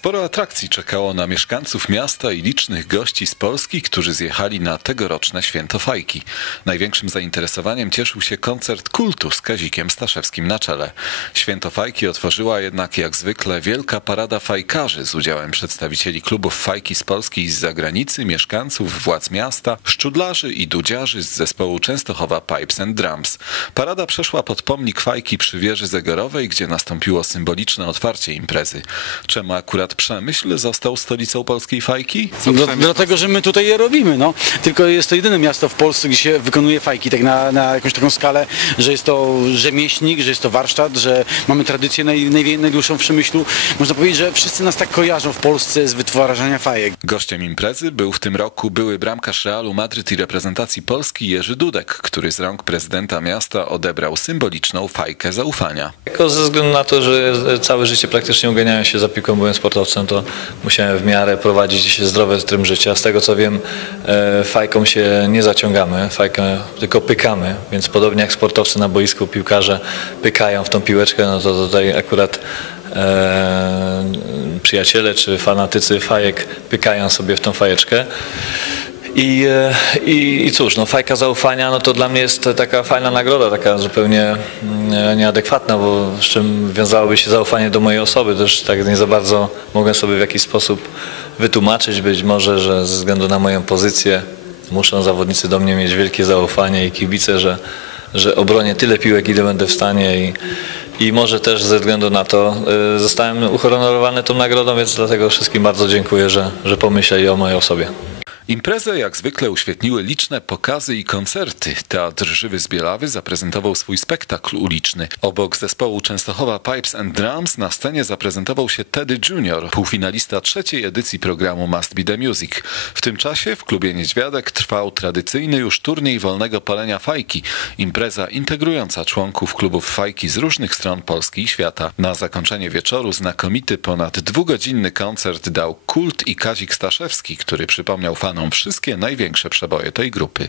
Sporo atrakcji czekało na mieszkańców miasta i licznych gości z Polski, którzy zjechali na tegoroczne święto fajki. Największym zainteresowaniem cieszył się koncert kultu z Kazikiem Staszewskim na czele. Święto fajki otworzyła jednak jak zwykle wielka parada fajkarzy z udziałem przedstawicieli klubów fajki z Polski i z zagranicy, mieszkańców, władz miasta, szczudlarzy i dudziarzy z zespołu Częstochowa Pipes and Drums. Parada przeszła pod pomnik fajki przy wieży zegarowej, gdzie nastąpiło symboliczne otwarcie imprezy. Czemu akurat Przemyśl został stolicą polskiej fajki? Dla, dlatego, że my tutaj je robimy, no. Tylko jest to jedyne miasto w Polsce, gdzie się wykonuje fajki tak na, na jakąś taką skalę, że jest to rzemieślnik, że jest to warsztat, że mamy tradycję naj, naj, najdłuższą w Przemyślu. Można powiedzieć, że wszyscy nas tak kojarzą w Polsce z wytwarzania fajek. Gościem imprezy był w tym roku były bramkarz Realu Madryt i reprezentacji Polski Jerzy Dudek, który z rąk prezydenta miasta odebrał symboliczną fajkę zaufania. Tylko ze względu na to, że całe życie praktycznie uganiałem się za piłką, byłem sportowcem, to musiałem w miarę prowadzić zdrowy tryb życia. Z tego co wiem, e, fajką się nie zaciągamy, fajkę tylko pykamy, więc podobnie jak sportowcy na boisku, piłkarze pykają w tą piłeczkę, no to tutaj akurat e, przyjaciele czy fanatycy fajek pykają sobie w tą fajeczkę. I, e, i, I cóż, no fajka zaufania, no to dla mnie jest taka fajna nagroda, taka zupełnie mm, nieadekwatna, bo z czym wiązałoby się zaufanie do mojej osoby, też tak nie za bardzo mogę sobie w jakiś sposób wytłumaczyć, być może, że ze względu na moją pozycję muszą zawodnicy do mnie mieć wielkie zaufanie i kibice, że, że obronię tyle piłek, ile będę w stanie i, i może też ze względu na to y, zostałem uhonorowany tą nagrodą, więc dlatego wszystkim bardzo dziękuję, że, że pomyśleli o mojej osobie. Imprezę jak zwykle uświetniły liczne pokazy i koncerty. Teatr Żywy z Bielawy zaprezentował swój spektakl uliczny. Obok zespołu Częstochowa Pipes and Drums na scenie zaprezentował się Teddy Jr., półfinalista trzeciej edycji programu Must Be The Music. W tym czasie w klubie Niedźwiadek trwał tradycyjny już turniej wolnego palenia fajki. Impreza integrująca członków klubów fajki z różnych stron Polski i świata. Na zakończenie wieczoru znakomity ponad dwugodzinny koncert dał Kult i Kazik Staszewski, który przypomniał fanom wszystkie największe przeboje tej grupy.